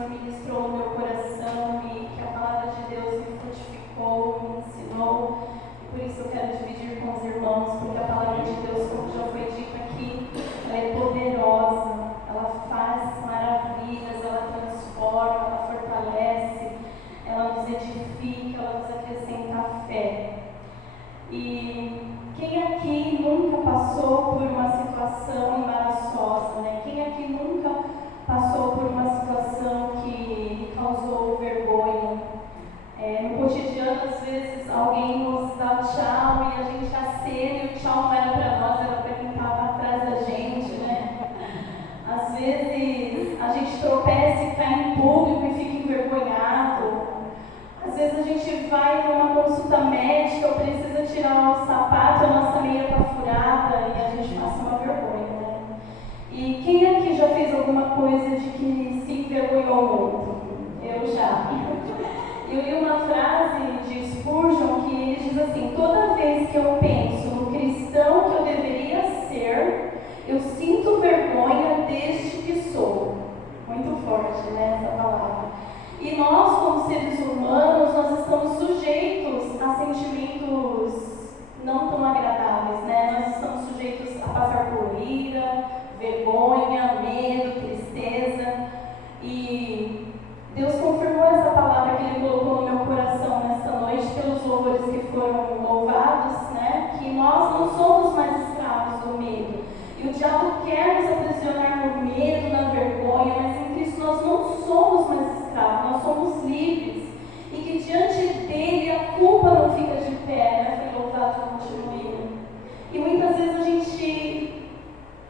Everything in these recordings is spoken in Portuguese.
Senhor ministrou no meu coração e que a palavra de Deus me fortificou, me ensinou. E por isso eu quero dividir com os irmãos, porque a palavra de Deus, como já foi dito aqui, ela é poderosa, ela faz maravilhas, ela transforma, ela fortalece, ela nos edifica, ela nos acrescenta fé. E quem aqui nunca passou por uma situação embaraçosa, né? Quem aqui nunca passou por uma situação que lhe causou vergonha? No cotidiano, às vezes, alguém nos dá tchau e a gente acena e o tchau não era para nós, era para quem estava atrás da gente, né? Às vezes, a gente tropeça e cai em público e fica envergonhado. Às vezes a gente vai numa consulta médica ou precisa tirar o sapato, a nossa meia está furada e a gente passa uma vergonha, né? E quem aqui já fez alguma coisa de que se envergonhou muito? Eu já. Eu li uma frase de Spurgeon que ele diz assim: toda vez que eu penso no cristão que eu deveria ser, eu sinto vergonha desde que sou. Muito forte, né, essa palavra. E nós, como seres humanos, nós estamos sujeitos a sentimentos não tão agradáveis, né? Nós estamos sujeitos a passar por ira, vergonha, medo, tristeza. E Deus confirmou essa palavra que Ele colocou no meu coração nesta noite, pelos louvores que foram louvados, né? Que nós não somos mais escravos do medo. E o diabo quer nos aprisionar no medo, na vergonha, mas em Cristo nós não somos mais escravos, nós somos livres. E que diante dele a culpa não fica de pé, né? Foi louvado e continuo. E muitas vezes a gente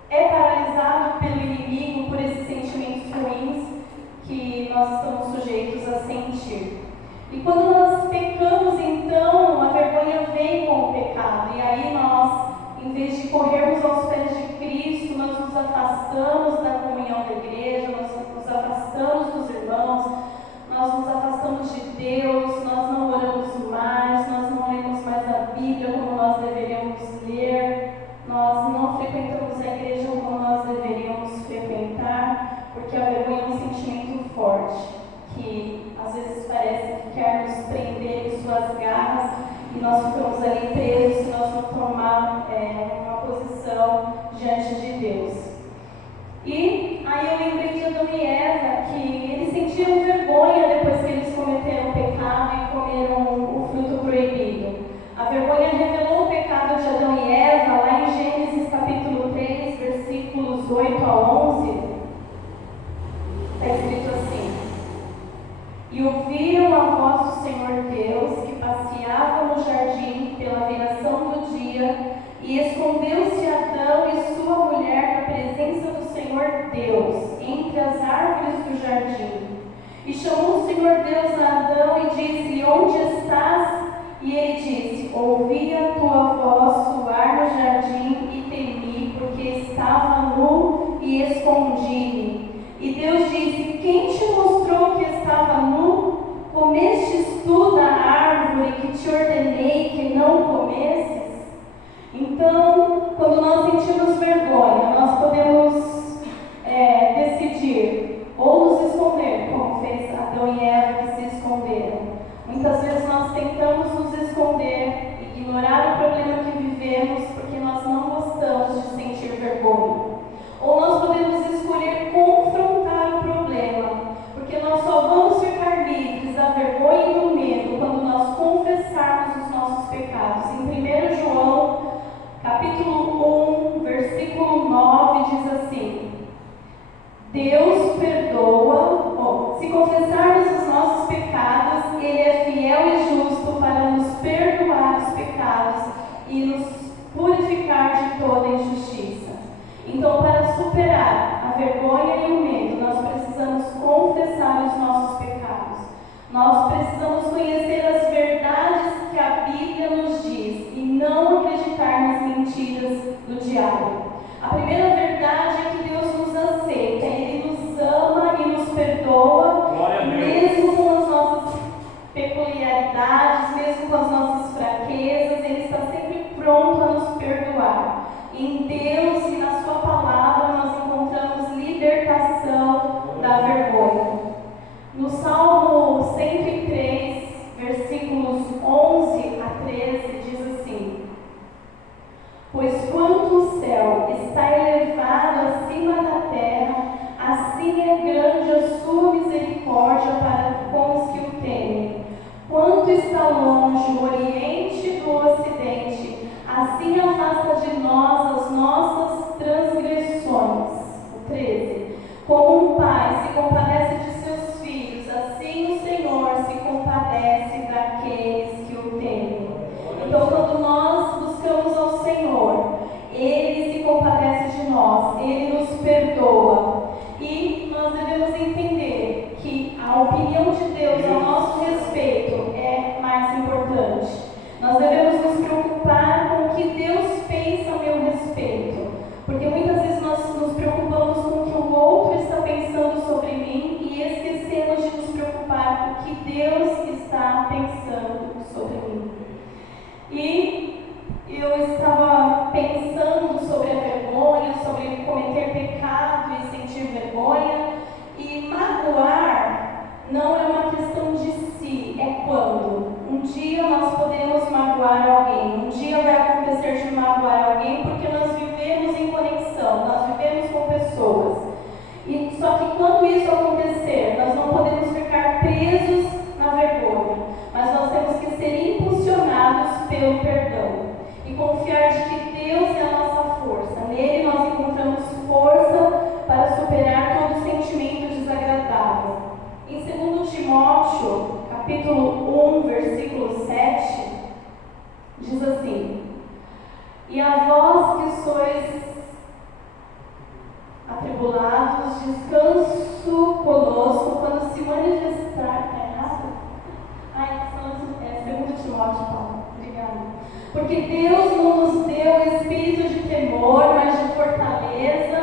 é paralisado pelo inimigo por esses sentimentos ruins que nós estamos sujeitos a sentir. E quando nós pecamos, então, a vergonha vem com o pecado. E aí nós, em vez de corrermos aos pés de Cristo, nós nos afastamos da comunhão da igreja, nós nos afastamos dos irmãos, nós nos afastamos de Deus, nós não oramos mais, nós não lemos mais a Bíblia como nós deveríamos ler, nós não frequentamos a igreja como nós deveríamos frequentar, porque a vergonha é um sentimento forte, que às vezes parece que quer nos prender em suas garras e nós ficamos ali presos se nós não tomar uma posição diante de Deus. E aí eu lembrei de Adão e Eva, que eles sentiram vergonha depois que eles cometeram o pecado e comeram o fruto proibido. A vergonha revelou o pecado de Adão e Eva lá em Gênesis capítulo 3, versículos 8 a 11. Está escrito assim: e ouviram a voz do Senhor Deus, que passeava no jardim pela viração do dia, e escondeu-se Adão e sua mulher na presença do Senhor Deus, entre as árvores do jardim. E chamou o Senhor Deus a Adão e disse-lhe: onde estás? E ele disse: ouvi a tua voz soar no jardim e temi, porque estava nu e escondi-me. E Deus disse: quem te mostrou que estava nu? Comestes tu da árvore que te ordenei que não comesses? Então, quando nós sentimos vergonha, nós podemos decidir ou nos esconder, como fez Adão e Eva que se esconderam. Muitas vezes nós tentamos nos esconder, ignorar o problema que vivemos, porque nós não gostamos de sentir vergonha. Ou nós podemos escolher confrontar o problema, porque nós só vamos ficar livres da vergonha e do medo quando nós confessarmos os nossos pecados. Em 1 João, capítulo 1, versículo 9, diz assim: Deus perdoa, se confessarmos os nossos pecados, Ele é fiel e justo para nos perdoar os pecados e nos purificar de toda injustiça. Então, para superar a vergonha e o medo, nós precisamos confessar os nossos pecados. Nós precisamos conhecer as verdades que a Bíblia nos diz e não acreditar nas mentiras do diabo. A primeira verdade é que Deus nos aceita, Ele nos ama e nos perdoa, mesmo com as nossas peculiaridades, mesmo com as nossas fraquezas, Ele está sempre pronto a nos perdoar. Em Deus e na Sua palavra nós encontramos libertação da vergonha. Salmo 103, versículos 11 a 13, diz assim: Pois quanto o céu está elevado acima da terra, assim é grande a sua misericórdia para com os que o temem. Quanto está longe o Oriente do Ocidente, assim afasta de nós as nossas transgressões. O 13. Como um pai se compadece de seus filhos, assim o Senhor se compadece daqueles que o temem. Então, quando nós buscamos ao Senhor, Ele se compadece de nós, Ele nos perdoa. E nós devemos entender que a opinião de Deus a nosso respeito é mais importante. Nós devemos nos preocupar com o que Deus pensa a meu respeito. Porque muitas vezes nós nos preocupamos com o que o outro está pensando sobre mim e esquecemos de nos preocupar com o que Deus está pensando sobre mim. E eu estava pensando sobre a vergonha, sobre cometer pecado e sentir vergonha. E magoar não é uma questão de si, é quando. Um dia nós podemos magoar alguém, um dia vai acontecer de magoar alguém porque nós vivemos em conexão, nós vivemos com pessoas. E só que quando isso acontecer, nós não podemos ficar presos na vergonha, mas nós temos que ser impulsionados pelo perdão e confiar de que Deus é a nossa força. Nele nós encontramos força para superar todo sentimento desagradável. Em 2 Timóteo, capítulo 1, versículo 7, diz assim: E a vós que sois atribulados, descanso conosco quando se manifestar. Está errado? É 2 Timóteo, Paulo. Obrigada. Porque Deus não nos deu espírito de temor, mas de fortaleza,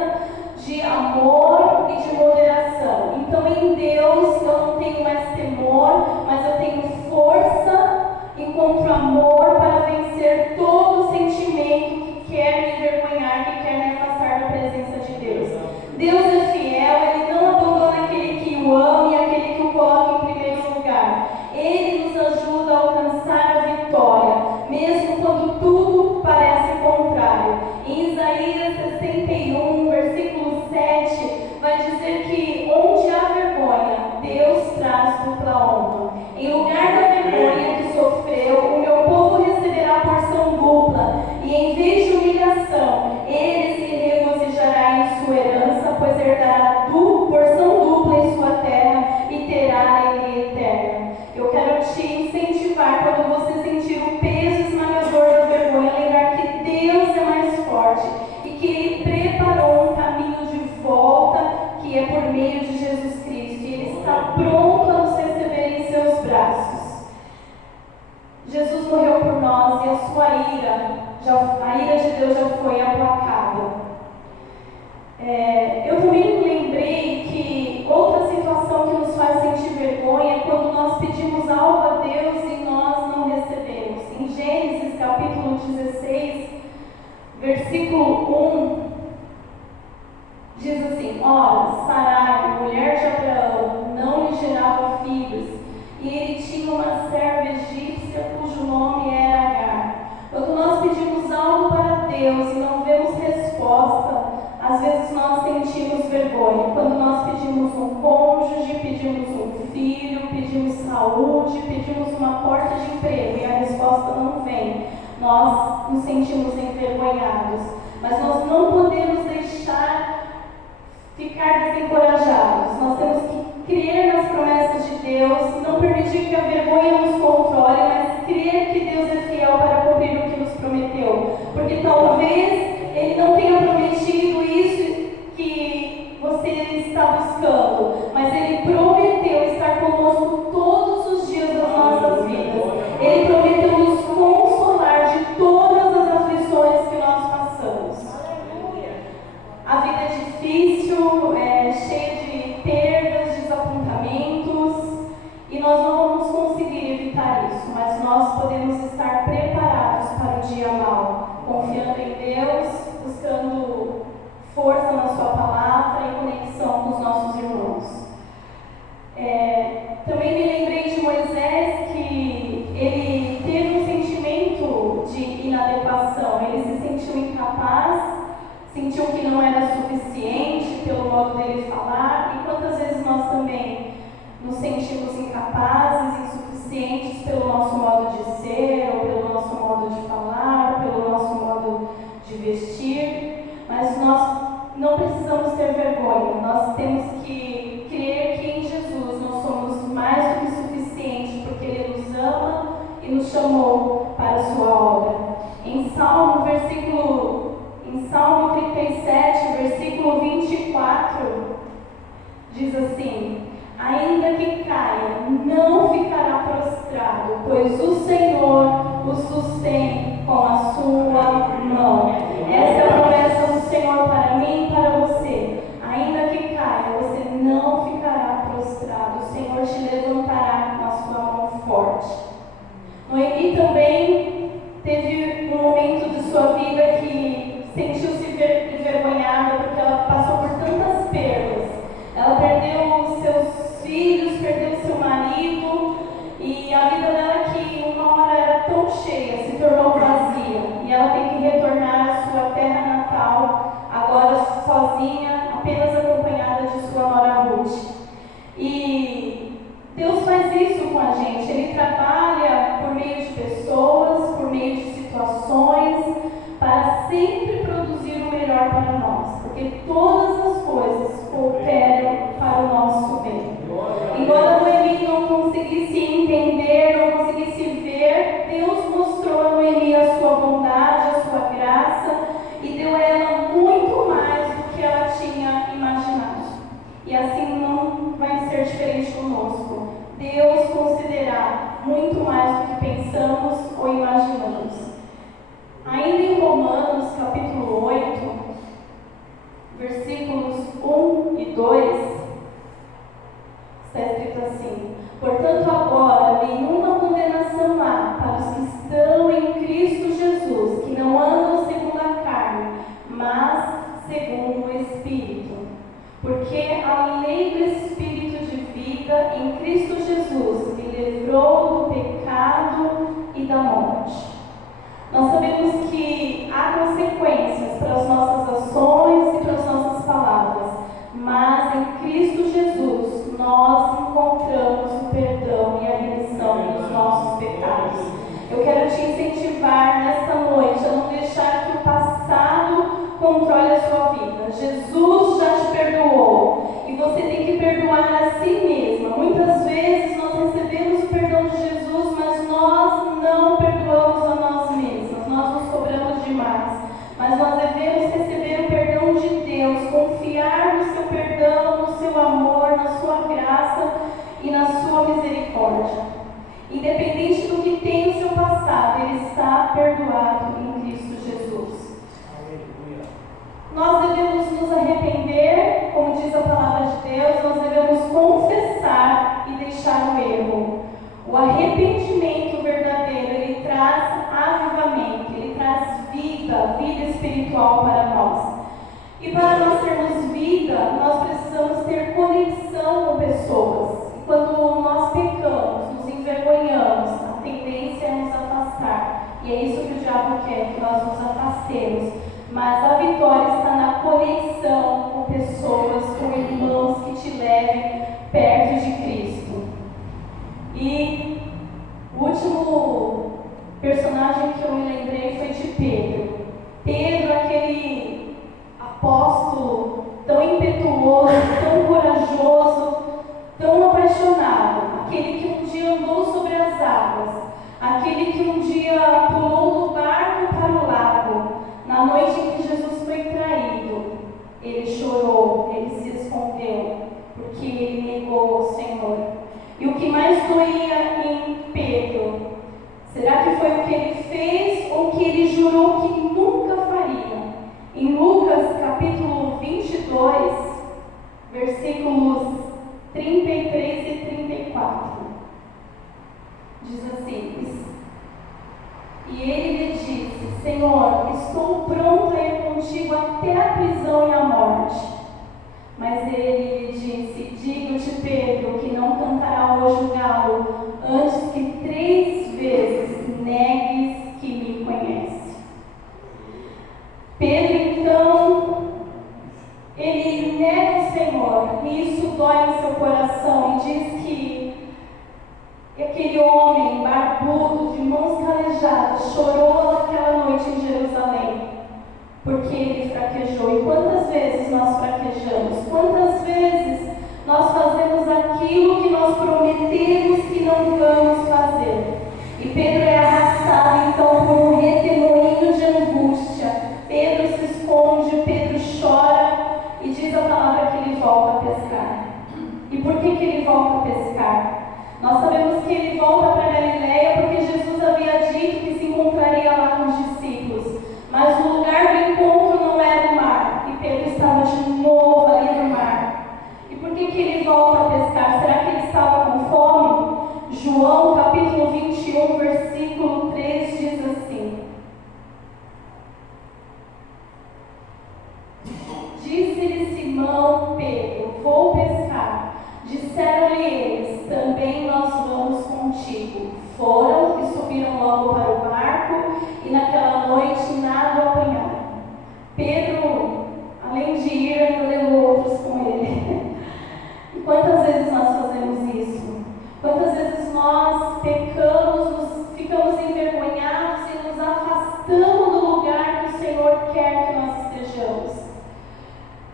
de amor e de moderação. Então em Deus eu não tenho mais temor, mas eu tenho força, encontro amor para vencer todo sentimento que quer me envergonhar, que quer me afastar da presença de Deus. Deus é fiel, Ele não abandona aquele que o ama e aquele que o coloca em primeiro lugar. Ele nos ajuda a alcançar a vitória, mesmo quando tudo parece contrário. Em Isaías 61, versículo 7, vai dizer que onde há vergonha, Deus traz dupla honra. Em lugar da vergonha que sofreu, o meu povo receberá porção dupla, e em vez de humilhação, ele se regozijará em sua herança, pois herdará porção dupla em sua terra e terá alegria eterna. Eu quero te incentivar, quando você sentir o peso esmagador da vergonha, lembrar que Deus é mais forte e que Ele preparou um caminho de volta, que é por meio de Jesus Cristo, e Ele está pronto a nos receber em seus braços. Jesus morreu por nós e a sua a ira de Deus já foi aplacada. Eu também lembrei que outra situação que nos faz sentir vergonha é quando nós pedimos algo a Deus e nós não recebemos. Em Gênesis capítulo 16, versículo 1, diz assim: Ora, Sarai, mulher de Abraão, não lhe gerava filhos, e ele tinha uma serva egípcia cujo nome era Agar. Quando nós pedimos algo para Deus e não vemos resposta, às vezes nós sentimos vergonha. Quando nós pedimos um cônjuge, pedimos um filho, pedimos saúde, pedimos uma porta de emprego e a resposta não vem, nós nos sentimos envergonhados. Mas nós não podemos deixar ficar desencorajados. Nós temos que crer nas promessas de Deus, não permitir que a vergonha nos controle, mas crer que Deus é fiel para cumprir o que nos prometeu. Porque talvez Ele não tenha prometido isso que você está buscando, mas Ele prometeu estar conosco todos os dias das nossas vidas. Ele prometeu nos consolar de todas as aflições que nós passamos. A vida é difícil, cheia de perdas, desapontamentos, e nós não vamos conseguir evitar isso, mas nós podemos estar preparados para o dia mau, confiando em Deus sentiu que não era suficiente pelo modo dele falar, e quantas vezes nós também nos sentimos incapazes, insuficientes pelo nosso modo de ser, ou pelo nosso modo de falar, pelo nosso modo de vestir, mas nós não precisamos ter vergonha, nós temos que crer que em Jesus nós somos mais do que suficientes, porque Ele nos ama e nos chamou para a sua obra. Em Salmo 37, versículo 24, diz assim: ainda que caia, não ficará prostrado, pois o Senhor o sustém com a sua mão. Essa é a promessa do Senhor para mim e para você. Ainda que caia, você não ficará prostrado. O Senhor te levantará com a sua mão forte. Noemi também teve um momento de sua vida que sentiu-se envergonhada porque ela passou por tantas perdas. Ela perdeu os seus filhos, perdeu seu marido, e a vida dela, que uma hora era tão cheia, se tornou vazia, e ela tem que retornar à sua terra natal, agora sozinha, apenas acompanhada de sua nora Ruth. E Deus faz isso com a gente. Ele trabalha por meio de pessoas, por meio de situações, para sempre produzir o melhor para nós, porque todas as coisas cooperam para o nosso bem. Embora Noemi não conseguisse entender, não conseguisse ver, Deus mostrou a Noemi a sua bondade, a sua graça, e deu a ela muito mais do que ela tinha imaginado. E assim não vai ser diferente conosco. Deus considerará muito mais do que pensamos ou imaginamos. Ainda em Romanos, capítulo 8, versículos 1 e 2, está escrito assim: portanto, agora nenhuma condenação há para os que estão em Cristo Jesus, que não andam segundo a carne, mas segundo o Espírito. Porque a lei do Espírito de vida em Cristo Jesus me livrou do pecado e da morte. Nós sabemos que há consequências para as nossas ações e para as nossas palavras, mas em Cristo Jesus nós encontramos o perdão e a remissão dos nossos pecados. Eu quero te incentivar nesta noite a não deixar que o passado controle a sua vida. Jesus já te perdoou e você tem que perdoar a si mesma. Muitas vezes nós recebemos o perdão de Jesus, mas nós não perdoamos a nós mesmos, nós nos cobramos demais. Mas nós devemos receber o perdão de Deus, confiar no seu perdão, no seu amor, na sua graça e na sua misericórdia. Independente do que tem no seu passado, ele está perdoado em Cristo Jesus. Nós devemos nos arrepender, como diz a palavra de Deus, nós devemos confessar e deixar o erro. O arrependimento verdadeiro, ele traz avivamento, ele traz vida espiritual para nós. E para nós termos vida, nós precisamos ter conexão com pessoas. E quando nós pecamos, nos envergonhamos, a tendência é nos afastar. E é isso que o diabo quer, que nós nos afastemos. Mas a vitória está na conexão com pessoas, com irmãos que te levem perto de Cristo. E o último personagem que eu me lembrei foi de Pedro. Pedro, aquele apóstolo tão impetuoso, tão corajoso, tão apaixonado, aquele que um dia andou sobre as águas, aquele que um dia pulou do barco para o lago. Na noite em que Jesus foi traído, ele chorou, ele se escondeu, porque ele negou o Senhor. E o que mais doía em Pedro, será que foi o que ele fez ou o que ele jurou que nunca faria? Em Lucas capítulo 22, versículos 33 e 34, diz assim: e ele lhe disse: Senhor, estou pronto a ir contigo até a prisão e a morte. Mas ele lhe disse: digo-te, Pedro, que não cantará hoje o galo, antes que 3 vezes negues que me conhece. Pedro, então, dói em seu coração e diz que aquele homem barbudo, de mãos calejadas, chorou naquela noite em Jerusalém, porque ele fraquejou. E quantas vezes nós fraquejamos? Quantas vezes nós fazemos aquilo que nós prometemos que não vamos fazer? E Pedro é arrastado então por um redemoinho de angústia. Pedro se esconde, Pedro chora e diz a palavra que ele volta a pescar. E por que ele volta a pescar? Nós sabemos que ele volta para Galileia porque Jesus havia dito que se encontraria lá com os discípulos. Mas o lugar do encontro não era o mar. E Pedro estava de novo ali no mar. E por que ele volta a pescar? Será que ele estava com fome? João capítulo 21, versículo 3 diz assim: Disse-lhe Simão Pedro: Vou pescar. Disseram-lhe eles: Também nós vamos contigo. Foram e subiram logo para o barco, e naquela noite nada apanharam. Pedro, além de ir, ainda levou outros com ele. E quantas vezes nós fazemos isso? Quantas vezes nós pecamos, ficamos envergonhados e nos afastamos do lugar que o Senhor quer que nós estejamos?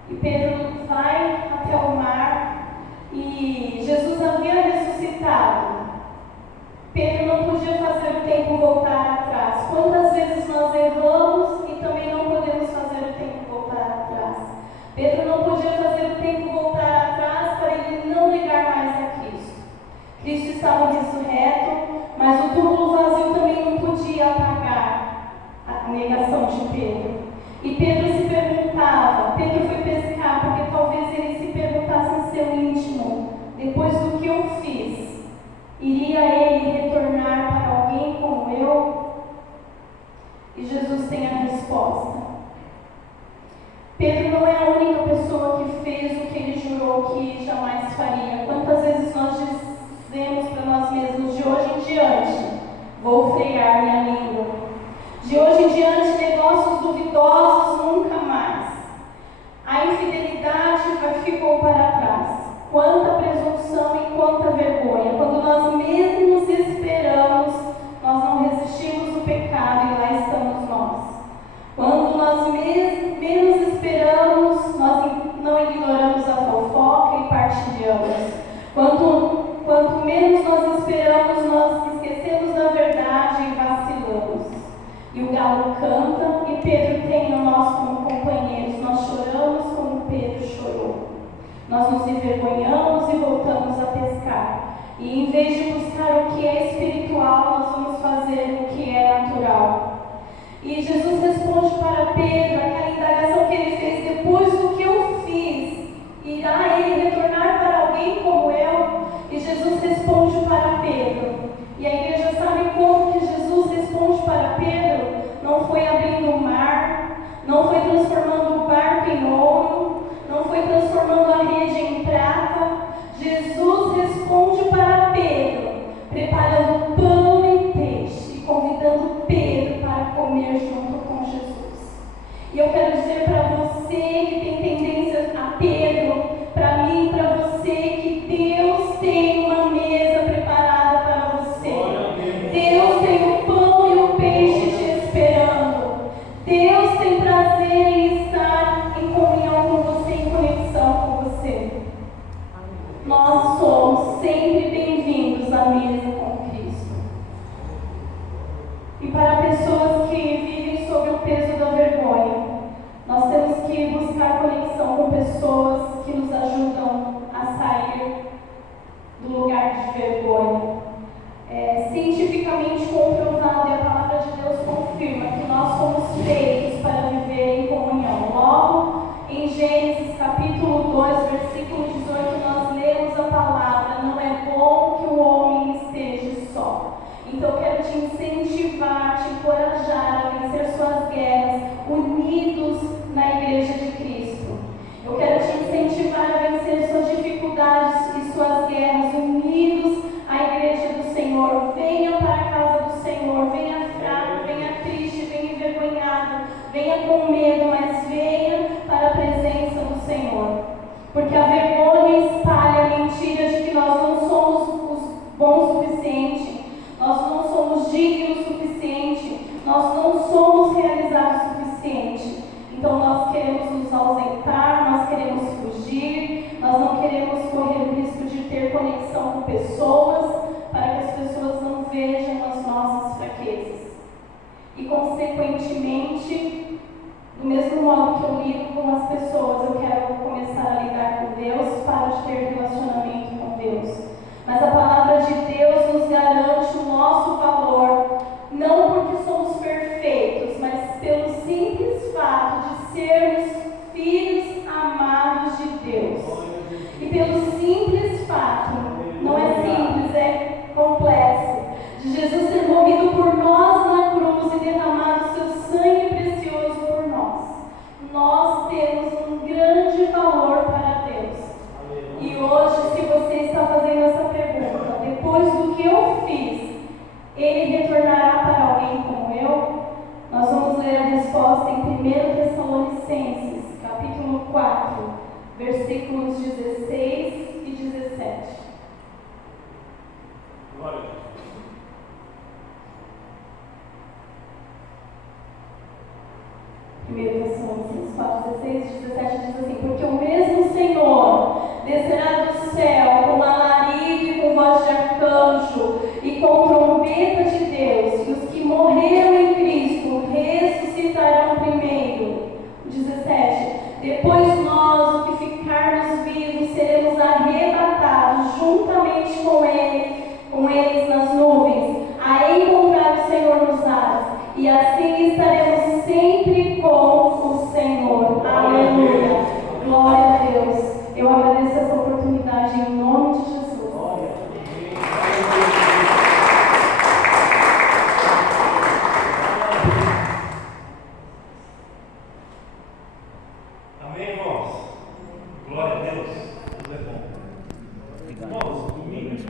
E Pedro vai até o mar e Jesus havia ressuscitado. Pedro não podia fazer o tempo voltar atrás. Quantas vezes nós erramos e também não podemos fazer o tempo voltar atrás? Pedro não podia fazer o tempo voltar atrás para ele não negar mais a Cristo. Cristo estava ressurreto, mas o túmulo vazio também não podia apagar a negação de Pedro. E Pedro se perguntava, Pedro foi pescar, porque talvez ele se perguntasse em seu íntimo: depois do que eu fiz, iria ele retornar para alguém como eu? E Jesus tem a resposta. Pedro não é a única pessoa que fez o que ele jurou que jamais faria. Quantas vezes nós dizemos para nós mesmos: de hoje em diante, vou frear minha língua. De hoje em diante, negócios duvidosos nunca mais. A infidelidade ficou para trás. Quanta presunção e quanta vergonha. Quando nós mesmos esperamos, nós não resistimos do pecado e lá estamos nós. Quando nós menos esperamos, nós não ignoramos a fofoca e partilhamos. Quanto menos nós esperamos, nós esquecemos da verdade e vacilamos. E o galo canta e Pedro tem nós como companheiros. Nós choramos como Pedro chorou. Nós nos envergonhamos e voltamos a pescar. E em vez de buscar o que é espiritual, nós vamos fazer o que é natural. E Jesus responde para Pedro aquela indagação que ele fez: depois do que eu fiz, irá ele retornar para alguém como eu? E Jesus responde para Pedro. E a igreja sabe como que Jesus responde para Pedro? Não foi abrindo o mar, não foi transformando o barco em ouro, não foi transformando a rede em prata. Jesus responde para Pedro, preparando pão e peixe, e convidando Pedro para comer junto com Jesus. E eu quero dizer para você que tem tendência a Pedro, para mim e para você, que Deus tem uma mesa preparada para você. Deus tem o pão e o peixe te esperando. Deus tem prazer em estar em comunhão com você, em conexão com você. Nós somos sempre bem-vindos à mesa com Cristo. E para pessoas que vivem sob o peso da vergonha, nós temos que buscar conexão com pessoas que nos ajudam a sair do lugar de vergonha. Cientificamente comprovado, e a palavra de Deus confirma que nós somos feitos para viver em comunhão. Logo, em Gênesis capítulo 2, versículo 18, nós lemos a palavra: não é bom que o homem esteja só. Então eu quero te incentivar, te encorajar a vencer suas guerras unidos na igreja de Cristo. Eu quero te incentivar a vencer suas dificuldades e suas guerras unidos à igreja do Senhor. Venha para a casa do Senhor, venha fraco, venha triste, venha envergonhado, consequentemente, do mesmo modo que eu lido com as pessoas, eu quero começar a lidar com Deus, para de ter relacionamento com Deus. Mas a palavra de Deus nos garante o nosso valor, não porque somos perfeitos, mas pelo simples fato de sermos filhos amados de Deus. E pelo simples fato, não é simples, é complexo, de Jesus ter morrido por nós na cruz e derramado seu sangue precioso por nós. Nós temos um grande valor para Deus. E hoje, se você está fazendo essa pergunta, depois do que eu fiz, Ele retornará para alguém como eu? Nós vamos ler a resposta em 1 Tessalonicenses, capítulo 4, versículos 16 e 17. Glória a Deus. Primeiro Tessalonicenses 4, 16 e 17 diz assim: porque o mesmo Senhor descerá do céu com alarido e com voz de arcanjo e com trombeta de Deus, e os que morreram em Cristo ressuscitarão primeiro. 17. Depois nós, os que ficarmos vivos, seremos arrebatados juntamente com eles nas nuvens, a encontrar o Senhor nos ares, e assim estaremos sempre com o Senhor. Aleluia. Glória a Deus. Eu agradeço essa oportunidade em